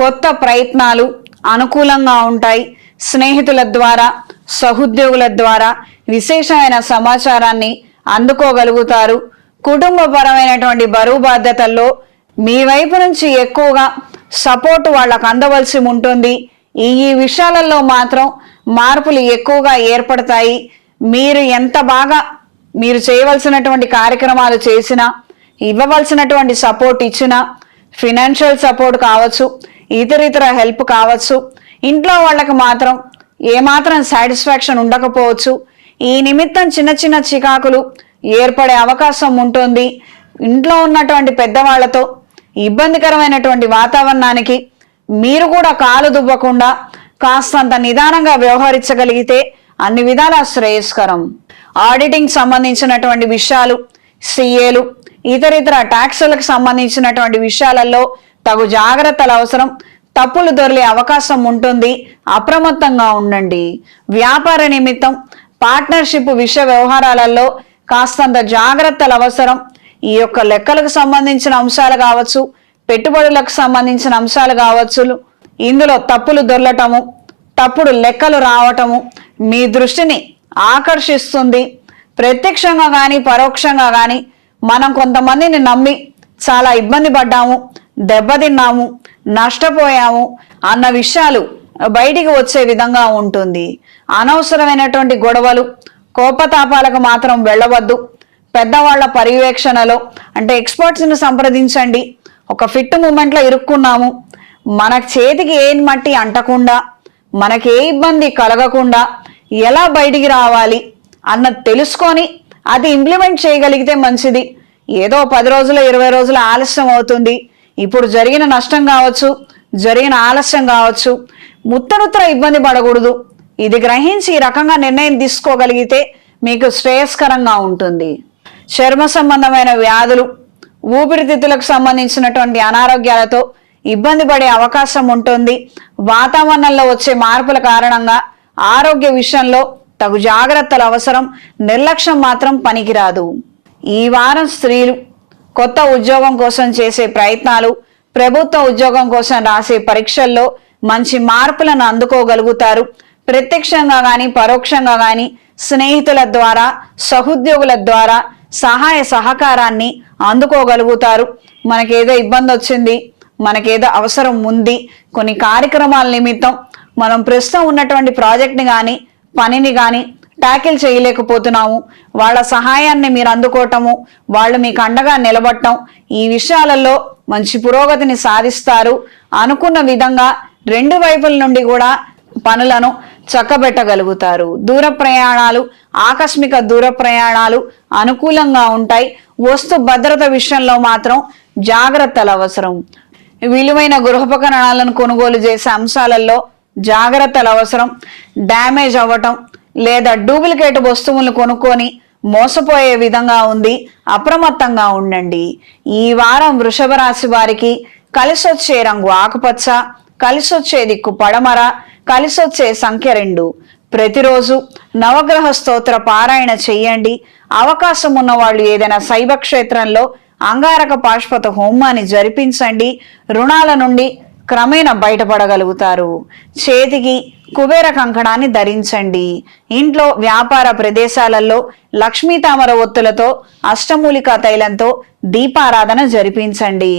కొత్త ప్రయత్నాలు అనుకూలంగా ఉంటాయి. స్నేహితుల ద్వారా సహోద్యోగుల ద్వారా విశేషమైన సమాచారాన్ని అందుకోగలుగుతారు. కుటుంబపరమైనటువంటి బరువు బాధ్యతల్లో మీ వైపు నుంచి ఎక్కువగా సపోర్ట్ వాళ్ళకు అందవలసి ఉంటుంది. ఈ ఈ విషయాలలో మాత్రం మార్పులు ఎక్కువగా ఏర్పడతాయి. మీరు ఎంత బాగా మీరు చేయవలసినటువంటి కార్యక్రమాలు చేసినా ఇవ్వవలసినటువంటి సపోర్ట్ ఇచ్చినా ఫినాన్షియల్ సపోర్ట్ కావచ్చు ఇతర ఇతర హెల్ప్ కావచ్చు. ఇంట్లో వాళ్ళకి మాత్రం ఏమాత్రం సాటిస్ఫాక్షన్ ఉండకపోవచ్చు. ఈ నిమిత్తం చిన్న చిన్న చికాకులు ఏర్పడే అవకాశం ఉంటుంది. ఇంట్లో ఉన్నటువంటి పెద్దవాళ్ళతో ఇబ్బందికరమైనటువంటి వాతావరణానికి మీరు కూడా కాలు దువ్వకుండా కాస్తంత నిదానంగా వ్యవహరించగలిగితే అన్ని విధాల శ్రేయస్కరం. ఆడిటింగ్ సంబంధించినటువంటి విషయాలు సిఏలు ఇతర ఇతర ట్యాక్సులకు సంబంధించినటువంటి విషయాలలో తగు జాగ్రత్తలు అవసరం తప్పులు దొరికే అవకాశం ఉంటుంది. అప్రమత్తంగా ఉండండి. వ్యాపార నిమిత్తం పార్ట్నర్షిప్ విషయ వ్యవహారాలలో కాస్తంత జాగ్రత్తలు అవసరం. ఈ యొక్క లెక్కలకు సంబంధించిన అంశాలు కావచ్చు పెట్టుబడులకు సంబంధించిన అంశాలు కావచ్చు ఇందులో తప్పులు దొరలటము తప్పుడు లెక్కలు రావటము మీ దృష్టిని ఆకర్షిస్తుంది. ప్రత్యక్షంగా కానీ పరోక్షంగా కానీ మనం కొంతమందిని నమ్మి చాలా ఇబ్బంది పడ్డాము. దెబ్బతిన్నాము నష్టపోయాము అన్న విషయాలు బయటికి వచ్చే విధంగా ఉంటుంది. అనవసరమైనటువంటి గొడవలు కోపతాపాలకు మాత్రం వెళ్ళవద్దు. పెద్దవాళ్ళ పర్యవేక్షణలో అంటే ఎక్స్పర్ట్స్ని సంప్రదించండి. ఒక ఫిట్ మూమెంట్లో ఇరుక్కున్నాము. మన చేతికి ఏం మట్టి అంటకుండా మనకి ఏ ఇబ్బంది కలగకుండా ఎలా బయటికి రావాలి అన్నది తెలుసుకొని అది ఇంప్లిమెంట్ చేయగలిగితే మంచిది. ఏదో పది రోజులు ఇరవై రోజులు ఆలస్యం అవుతుంది. ఇప్పుడు జరిగిన నష్టం కావచ్చు జరిగిన ఆలస్యం కావచ్చు ముత్తనుత్తర ఇబ్బంది పడకూడదు. ఇది గ్రహించి ఈ రకంగా నిర్ణయం తీసుకోగలిగితే మీకు శ్రేయస్కరంగా ఉంటుంది. చర్మ సంబంధమైన వ్యాధులు ఊపిరితిత్తులకు సంబంధించినటువంటి అనారోగ్యాలతో ఇబ్బంది పడే అవకాశం ఉంటుంది. వాతావరణంలో వచ్చే మార్పుల కారణంగా ఆరోగ్య విషయంలో తగు జాగ్రత్తలు అవసరం నిర్లక్ష్యం మాత్రం పనికిరాదు. ఈ వారం స్త్రీలు కొత్త ఉద్యోగం కోసం చేసే ప్రయత్నాలు ప్రభుత్వ ఉద్యోగం కోసం రాసే పరీక్షల్లో మంచి మార్పులను అందుకోగలుగుతారు. ప్రత్యక్షంగా కానీ పరోక్షంగా కానీ స్నేహితుల ద్వారా సహోద్యోగుల ద్వారా సహాయ సహకారాన్ని అందుకోగలుగుతారు. మనకేదో ఇబ్బంది వచ్చింది మనకేదో అవసరం ఉంది. కొన్ని కార్యక్రమాల నిమిత్తం మనం ప్రస్తుతం ఉన్నటువంటి ప్రాజెక్ట్ని కానీ పనిని కానీ ట్యాకిల్ చేయలేకపోతున్నాము. వాళ్ళ సహాయాన్ని మీరు అందుకోవటము వాళ్ళు మీకు అండగా నిలబడటం ఈ విషయాలలో మంచి పురోగతిని సాధిస్తారు. అనుకున్న విధంగా రెండు వైపుల నుండి కూడా పనులను చక్కబెట్టగలుగుతారు. దూర ప్రయాణాలు ఆకస్మిక దూర ప్రయాణాలు అనుకూలంగా ఉంటాయి. వస్తు భద్రత విషయంలో మాత్రం జాగ్రత్తలు అవసరం. విలువైన గృహోపకరణాలను కొనుగోలు చేసే అంశాలలో జాగ్రత్తలు అవసరం. డ్యామేజ్ అవ్వటం లేదా డూప్లికేట్ వస్తువులను కొనుక్కొని మోసపోయే విధంగా ఉంది అప్రమత్తంగా ఉండండి. ఈ వారం వృషభ రాశి వారికి కలిసొచ్చే రంగు ఆకుపచ్చ కలిసొచ్చే దిక్కు పడమర కలిసొచ్చే సంఖ్య రెండు. ప్రతిరోజు నవగ్రహ స్తోత్ర పారాయణ చెయ్యండి అవకాశం ఉన్నవాళ్ళు ఏదైనా శైవ క్షేత్రంలో అంగారక పాశ్వత హోమాన్ని జరిపించండి. రుణాల నుండి క్రమేణా బయటపడగలుగుతారు. చేతికి కుబేర కంకణాన్ని ధరించండి. ఇంట్లో వ్యాపార ప్రదేశాలలో లక్ష్మీ తామర ఒత్తులతో అష్టమూలికా తైలంతో దీపారాధన జరిపించండి.